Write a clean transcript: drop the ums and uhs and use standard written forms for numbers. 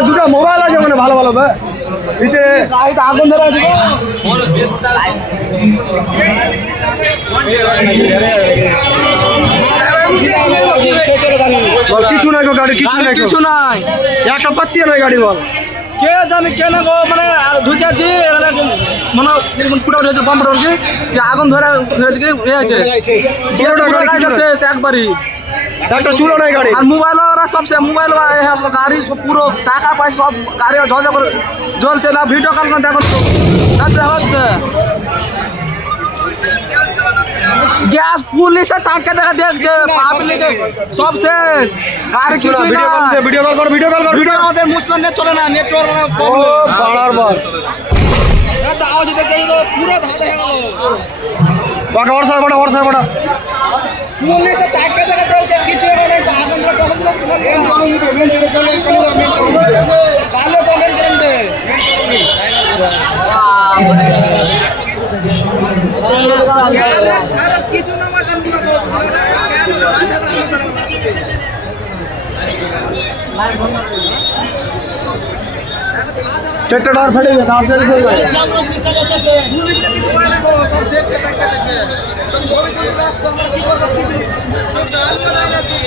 দুটো মোবাইল আছে মানে ভালো ভালো ইতে গাড়িতে আগুন ধরে আছে কিছু নাই গো গাড়ি কিছু নাই একটা পাত্তি নয় গাড়ি বল কে জানে কেন গো মানে ঢুকেছি মানে পুরো হয়েছে পাম্প রোডকে আগুন ধরে হয়েছে কি হয়েছে শেষ একবারই একটা চুলো নাই গাড়ি আর মোবাইল ওরা সব সে মোবাইল গাড়ি পুরো টাকা পায় সব গাড়ি ঝলঝল করে জ্বলছে না ভিডিও কল করে দেখো হচ্ছে গ্যাস পুলিশে তাকে দেখা দেখছে পাবলিক সব শেষ গাড়ি কিছু না ভিডিও কল করো ভিডিও আমাদের মুসলিম নেট চলে না নেটওয়ার্ক প্রবলেম বাড়ার বার এটা আওয়াজ দিতে গিয়ে পুরো ধাঁধা হয়ে গেল বাটা ওর বড় পুলিশে তাকে দেখা দেখছে কিছু মানে আগুন ধরে কখন কালো কমেন্ট চলতে কিছু না চেটটা ডর ফেটে গেছে আর সেরে চলে যায় সব দেখছে টাকা দেখে সব ছবি তুলে ব্যস্ত আমরা কি করব সব জানবো না নাকি